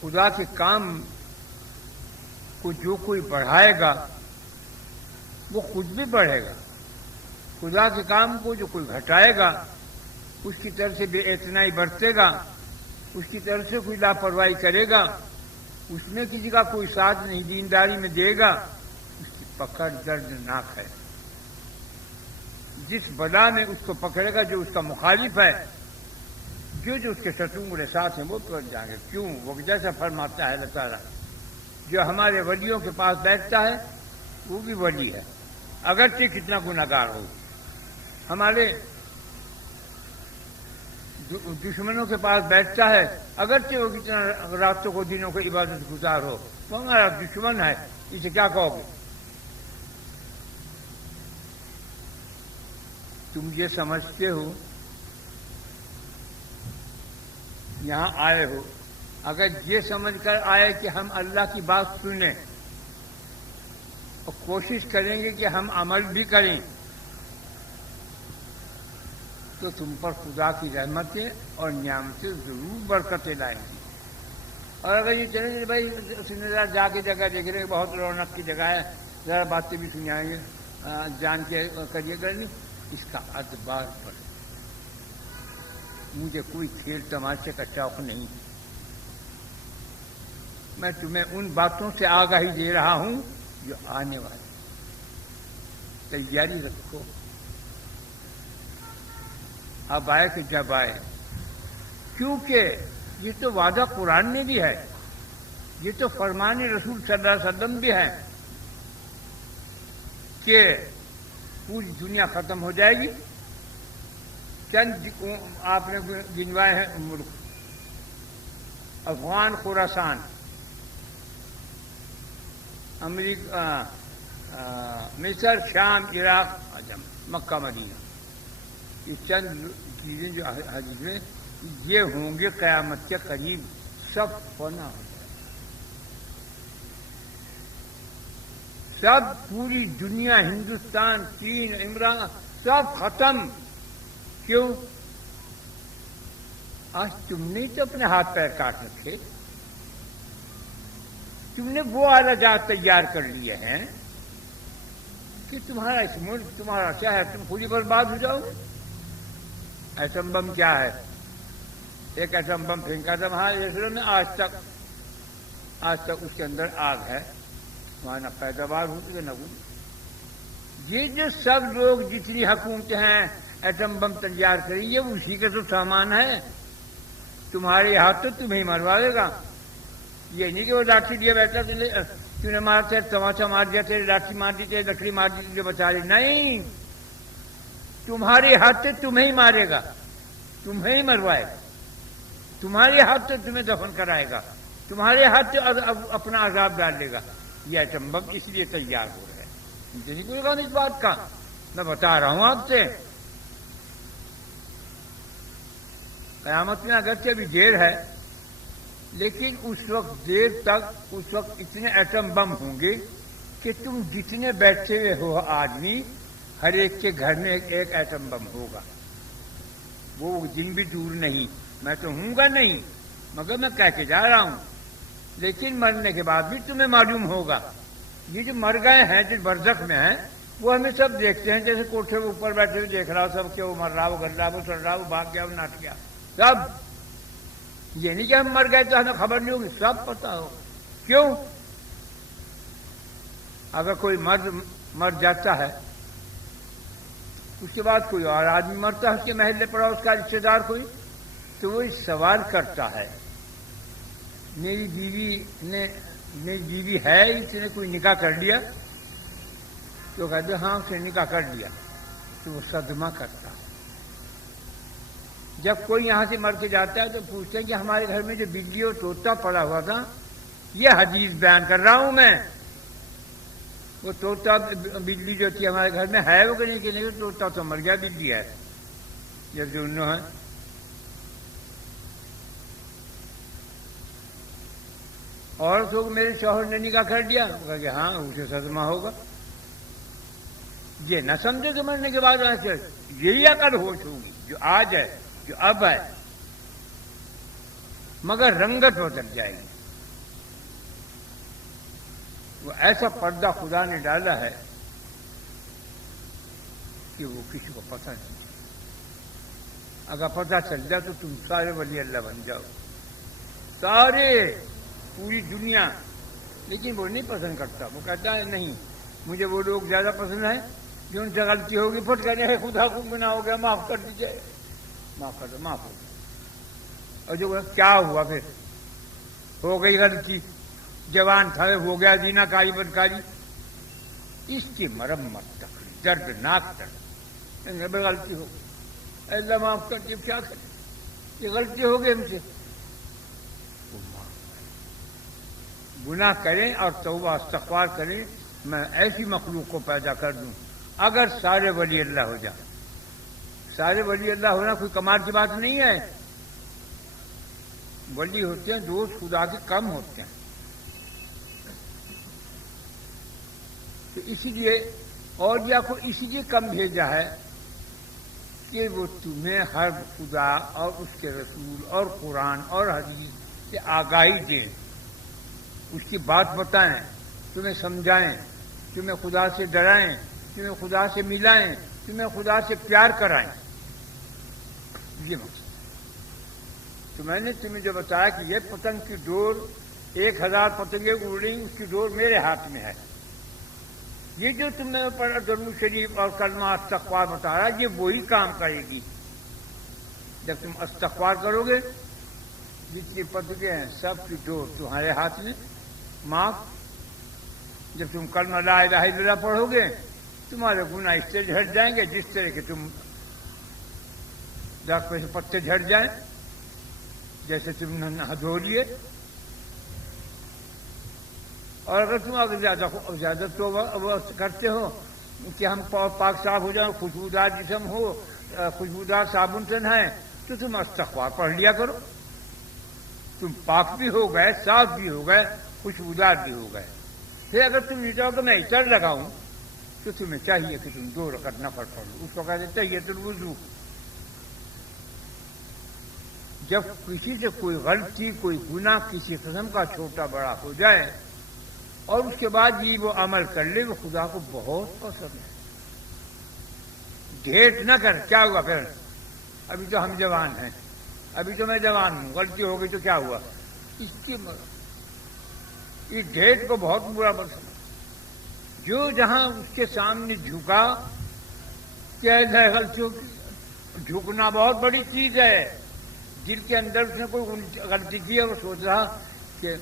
خدا کے کام کو جو کوئی بڑھائے گا وہ خود بھی بڑھے گا، خدا کے کام کو جو کوئی گھٹائے گا اس کی طرف سے بے اعتنائی برتے گا، اس کی طرف سے کوئی لاپرواہی کرے گا، اس میں کسی کا کوئی ساتھ نہیں دینداری میں دے گا، اس کی پکڑ دردناک ہے۔ جس بلا میں اس کو پکڑے گا جو اس کا مخالف ہے، جو اس کے شترو کے ساتھ ہیں وہ پڑ جائیں گے۔ کیوں؟ وہ جیسا فرماتا ہے اللہ تعالیٰ، جو ہمارے ولیوں کے پاس بیٹھتا ہے وہ بھی ولی ہے، اگرچہ کتنا گناہگار ہو۔ ہمارے دشمنوں کے پاس بیٹھتا ہے، اگرچہ وہ کتنا راتوں کو دنوں کو عبادت گزار ہو، وہ ہمارا دشمن ہے، اسے کیا کہو گے؟ تم یہ سمجھتے ہو، یہاں آئے ہو، اگر یہ سمجھ کر آئے کہ ہم اللہ کی بات سنیں اور کوشش کریں گے کہ ہم عمل بھی کریں، تو تم پر خدا کی رحمتیں اور نعمتیں ضرور برکتیں لائیں گی۔ اور اگر یہ چلیں گے بھائی ذرا جا کے جگہ دیکھ رہے ہیں بہت رونق کی جگہ ہے، ذرا باتیں بھی سنائیں گے، جان کے کریے گا نہیں، اس کا ادبار پڑے۔ مجھے کوئی کھیل تماشے کا شوق نہیں، میں تمہیں ان باتوں سے آگاہی دے رہا ہوں جو آنے والی، تیاری رکھو۔ اب آئے کہ جب آئے، کیونکہ یہ تو وعدہ قرآن میں بھی ہے، یہ تو فرمان رسول صلی اللہ علیہ وسلم بھی ہے کہ پوری دنیا ختم ہو جائے گی۔ چند آپ نے گنوائے ہیں ملک، افغان خراسان، امریکہ، مصر، شام، عراق، عجم، مکہ، مدینہ، یہ چند چیزیں جو حدیث میں یہ ہوں گے قیامت کے قریب، سب فنا ہو جائے، سب پوری دنیا، ہندوستان، چین، عمران، سب ختم۔ کیوں؟ آج تم نے تو اپنے ہاتھ پیر کاٹ رکھے، تم نے وہ آلات تیار کر لیے ہیں کہ تمہارا اس ملک، تمہارا شہر، تم خود ہی برباد ہو جاؤ گے۔ ایٹم بم کیا ہے؟ ایک ایٹم بم پھینکا تھا وہاں اسرائیل میں، آج تک اس کے اندر آگ ہے، وہاں نہ پیداوار ہوتی ہے نہ کچھ۔ یہ جو سب لوگ جتنی حکومتیں ہیں ایٹم بم تیار کریں، یہ اسی کا تو سامان ہے، تمہارے ہاتھ تو تمہیں مروا دے گا۔ یہ نہیں کہ وہ لاٹھی لیا بیٹھا تم نے مارا تھا، تماچا مار دیا تھے، لاٹھی مار دی تھے، لکڑی مار دی تھی، بچا لی، نہیں، تمہارے ہاتھ سے تمہیں ہی مارے گا، تمہیں ہی مروائے گا، تمہارے ہاتھ سے تمہیں دفن کرائے گا، تمہارے ہاتھ سے اپنا عذاب ڈال لے گا۔ یہ ایٹم بم اس لیے تیار ہو رہا ہے، مجھے نہیں کوئی کام اس بات کا، میں بتا رہا ہوں آپ سے۔ قیامت میں اگرچہ ابھی دیر ہے، لیکن اس وقت دیر تک، اس وقت اتنے ایٹم بم ہوں گے کہ تم جتنے بیٹھے ہوئے ہو آدمی، ہر ایک کے گھر میں ایک ایٹم بم ہوگا۔ وہ دن بھی دور نہیں، میں تو ہوں گا نہیں، مگر میں کہہ کے جا رہا ہوں، لیکن مرنے کے بعد بھی تمہیں معلوم ہوگا۔ یہ جو مر گئے ہیں، جو برزخ میں ہیں، وہ ہمیں سب دیکھتے ہیں، جیسے کوٹھے کے اوپر بیٹھے ہوئے دیکھ رہا ہو سب کہ وہ مر رہا، وہ گل رہا، وہ چڑھ رہا، وہ بھاگ گیا، وہ ناٹ گیا، سب۔ یہ نہیں کہ ہم مر گئے تو ہمیں خبر نہیں ہوگی، سب پتا ہو۔ کیوں؟ اگر کوئی مرد مر جاتا ہے، اس کے بعد کوئی اور آدمی مرتا ہے، اس کے محلے پڑا اس کا رشتے دار کوئی، تو وہ سوال کرتا ہے، میری بیوی ہے، اس نے کوئی نکاح کر لیا؟ تو کہتے ہاں اس نے نکاح کر لیا، تو وہ صدمہ کرتا ہے۔ جب کوئی یہاں سے مر کے جاتا ہے تو پوچھتے ہیں کہ ہمارے گھر میں جو بلی اور طوطا پڑا ہوا تھا، یہ حدیث بیان کر رہا ہوں میں، وہ طوطا بلی جو تھی ہمارے گھر میں ہے وہ کہ نہیں، طوطا تو مر گیا، بلی ہے، جب دونوں ہیں۔ اور تو میرے شوہر نے نکاح کر لیا، کہ ہاں اسے صدمہ ہوگا۔ یہ نہ سمجھے کہ مرنے کے بعد یہی عقل ہوش ہوگی جو آج ہے، جو اب ہے، مگر رنگت بدل جائے گی۔ وہ ایسا پردہ خدا نے ڈالا ہے کہ وہ کسی کو پتہ نہیں. اگر پتہ چل جائے تو تم سارے ولی اللہ بن جاؤ، سارے، پوری دنیا. لیکن وہ نہیں پسند کرتا، وہ کہتا ہے نہیں، مجھے وہ لوگ زیادہ پسند ہیں جو ان سے غلطی ہوگی پھٹ کہتے ہیں خدا کو گناہ ہو گیا معاف کر دیجیے، معاف کر دو، معاف ہو گیا. اور جو کیا ہوا پھر، ہو گئی غلطی، جوان تھا ہو گیا زنا کاری بدکاری، اس کی مرمت تک دردناک درد، غلطی ہو گئی، اللہ معاف کر دیے، کیا کریں، یہ غلطی ہو گئی ہم سے. گناہ کریں اور توبہ استغفار کریں. میں ایسی مخلوق کو پیدا کر دوں اگر سارے ولی اللہ ہو جائیں. سارے ولی اللہ ہونا کوئی کمال کی بات نہیں ہے. ولی ہوتے ہیں دوست خدا کے کم ہوتے ہیں. تو اسی لیے اور یا کو اسی لیے کم بھیجا ہے کہ وہ تمہیں ہر خدا اور اس کے رسول اور قرآن اور حدیث سے آگاہی دیں، اس کی بات بتائیں، تمہیں سمجھائیں، تمہیں خدا سے ڈرائیں، تمہیں خدا سے ملائیں، تمہیں خدا سے پیار کرائیں. یہ مقصد. تو میں نے تمہیں جو بتایا کہ یہ پتنگ کی ڈور 1000 پتنگیں اڑ رہی، اس کی ڈور میرے ہاتھ میں ہے. یہ جو تم نے درود شریف اور کلمہ استغفار بتایا، یہ وہی کام کرے گی. جب تم استغفار کرو گے، جتنی پتنگیں ہیں سب کی ڈور تمہارے ہاتھ میں، معاف. جب تم کلمہ لا الہ الا اللہ پڑھو گے، تمہارے گناہ اس سے جھڑ جائیں گے جس طرح کہ تم درخت پہ سے پتے جھڑ جائیں، جیسے تم نے دھو لیے. اور اگر تم زیادہ توبہ کرتے ہو کہ ہم پاک صاف ہو جائیں، خوشبودار جسم ہو، خوشبودار صابن سے نہائیں، تو تم استغفار پڑھ لیا کرو. تم پاک بھی ہو گئے، صاف بھی ہو گئے، خوشبودار بھی ہو گئے. پھر اگر تم یہ چاہو کہ میں عطر لگاؤں تو تمہیں چاہیے کہ تم 2 رکعت نفل پڑھ لو. اس کو کہتے ہیں تحیۃ الوضو. جب کسی سے کوئی غلطی، کوئی گناہ کسی قسم کا چھوٹا بڑا ہو جائے اور اس کے بعد یہ وہ عمل کر لے، وہ خدا کو بہت پسند ہے. ڈھیٹ نہ کر، کیا ہوا پھر، ابھی تو ہم جوان ہیں، ابھی تو میں جوان ہوں، غلطی ہو گئی تو کیا ہوا، اس ڈھیٹ کو بہت برا پسند. جو جہاں اس کے سامنے جھکا، کیا ہے غلطیوں کی، جھکنا بہت بڑی چیز ہے. دل کے اندر اس نے کوئی غلطی کی ہے، وہ سوچ رہا کہ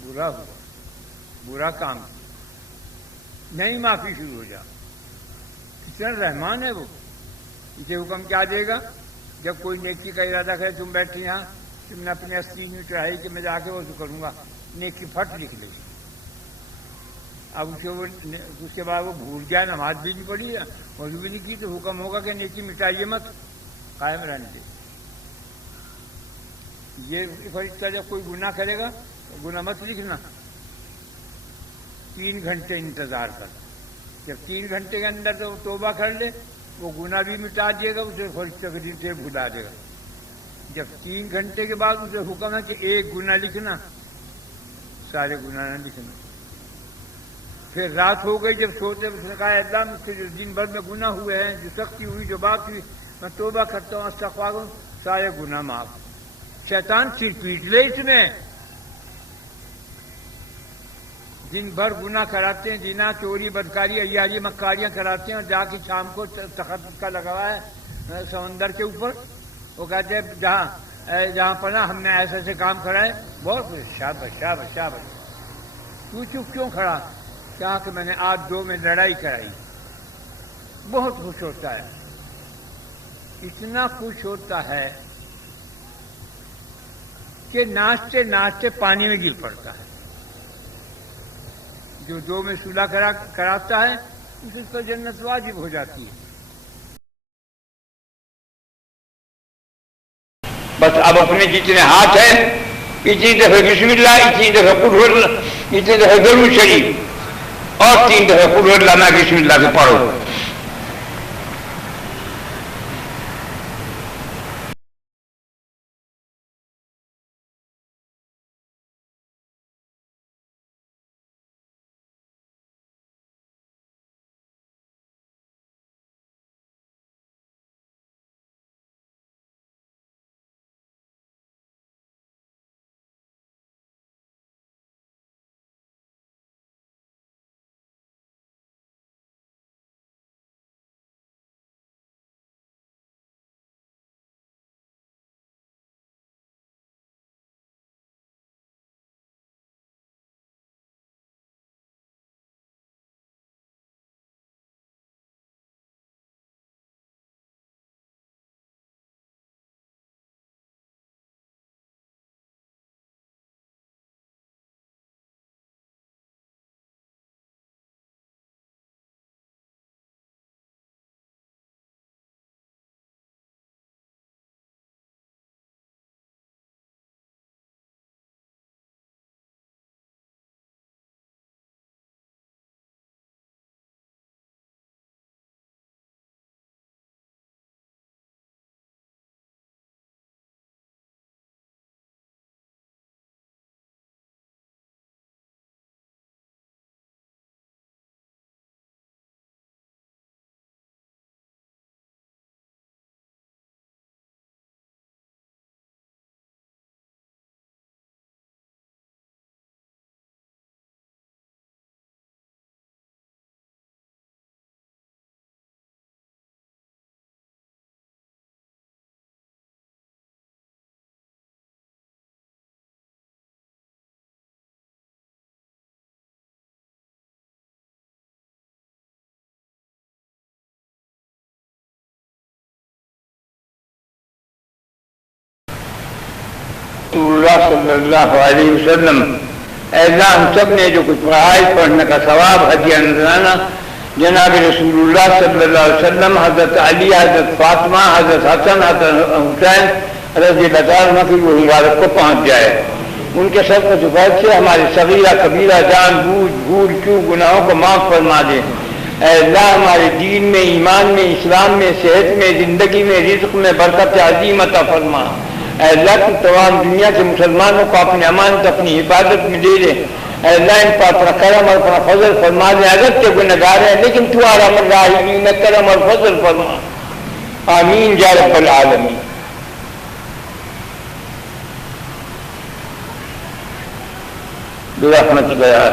برا ہوا، برا کام کیا، نہیں معافی شروع ہو جا. کتنا رحمان ہے وہ. اسے حکم کیا دے گا، جب کوئی نیکی کا ارادہ کرے، تم بیٹھے یہاں، تم نے اپنے استین میں چڑھائی کہ میں جا کے وضو کروں گا، نیکی پھٹ لکھ لے. اب اس کے بعد وہ بھول گیا، نماز بھی نہیں پڑھی، وضو بھی نہیں کی، تو حکم ہوگا کہ نیکی مٹائیے مت، قائم رہنے دے. یہ فرشتہ جب کوئی گناہ کرے گا تو گناہ مت لکھنا، 3 گھنٹے انتظار کر. جب 3 گھنٹے کے اندر تو توبہ کر لے، وہ گناہ بھی مٹا دے گا، اسے فرشتہ کے دل سے بھلا دے گا. جب 3 گھنٹے کے بعد اسے حکم ہے کہ 1 گناہ لکھنا، سارے گناہ نہ لکھنا. پھر رات ہو گئی، جب سوتے اس نے کہا اللہ مجھ سے جو دن بھر میں گناہ ہوئے ہیں، جو سختی ہوئی، جو بات ہوئی، میں توبہ کرتا ہوں، استغفار ہوں، سارے گناہ معاف. شیطان سر پیٹ لے اس میں. دن بھر گناہ کراتے ہیں، زنا، چوری، بدکاری، عیاری، مکاریاں کراتے ہیں، اور جا کے شام کو تخت کا لگا ہوا ہے سمندر کے اوپر. وہ کہتے ہیں جہاں پناہ ہم نے ایسے ایسے کام کرائے، بہت شاباش شاباش شاباش. تو چپ کیوں کھڑا، کہا کہ میں نے آج 2 میں لڑائی کرائی. بہت خوش ہوتا ہے، اتنا خوش ہوتا ہے کہ ناچتے ناچتے پانی میں گر پڑتا ہے. جو 2 میں صلح کراتا ہے اس پر جنت واجب ہو جاتی ہے. بس اب اپنے جتنے ہاتھ ہیں، اتنی دفعہ بسم اللہ، اتنی دفعہ قل هو اللہ، اتنی دفعہ درود شریف، اور 3 دفعہ قل هو اللہ میں بسم اللہ سے پڑھو. صلی اللہ علیہ وسلم، اے اللہ ہم سب نے جو کچھ فرائض پڑھنے کا ثواب ہدیہ نذرانہ جناب رسول اللہ صلی اللہ علیہ وسلم، حضرت علی، حضرت فاطمہ، حضرت حسن، حضرت حسین رضی اللہ تعالیٰ عنہ کی وہ مبارک کو پہنچ جائے. ان کے سب کو سفید سے ہماری صغیرہ کبیرہ جان بوجھ بھول چوک گناہوں کو معاف فرما دے. اے اللہ ہمارے دین میں، ایمان میں، اسلام میں، صحت میں، زندگی میں، رزق میں برکت عظیم عطا فرما. اے اللہ تو تمام دنیا کے مسلمانوں کو اپنی امانت اپنی حفاظت میں دے دے. اے اللہ ان پر اپنا کرم اور اپنا فضل فرما دے. اگرچہ گنہگار ہیں لیکن تو ارحم الراحمین میں کرم اور فضل فرما. آمین یا رب العالمین. برحمتک یا